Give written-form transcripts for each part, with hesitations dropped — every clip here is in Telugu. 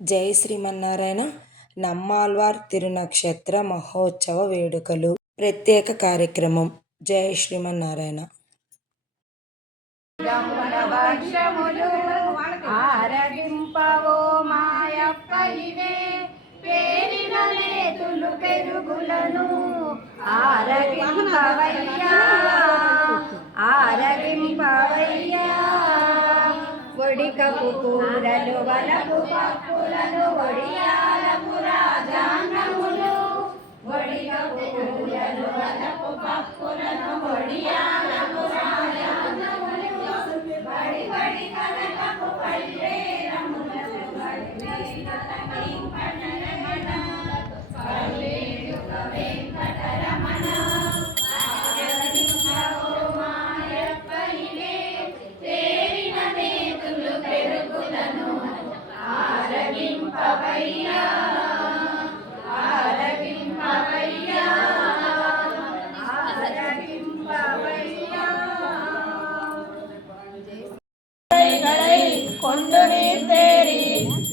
జై శ్రీమన్నారాయణ. నమ్మాల్వార్ తిరునక్షత్ర మహోత్సవ వేడుకలు ప్రత్యేక కార్యక్రమం. జై శ్రీమన్నారాయణ. ఆరగింపవో మాయప్ప ఇవే పేరిన నేతులు పెరుగులను ఆరగింపవయ్యా ఆరగింపవయ్యా ఒడికపు కూరలు వలపు పప్పులను ఒడియాలపు రాజాన్నములు ఒడికపు కూరలు వలపు పప్పులను ఒడియాలపు రాజాన్నములు బడి బడి కనకపు పల్లెరములను వెంకటరమణ పల్లెయుగ వెంకటరమణ கொண்டு நீர் தேறி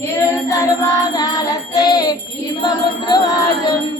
இரு தருவாதாரத்தை இன்பமுற்று வாழும்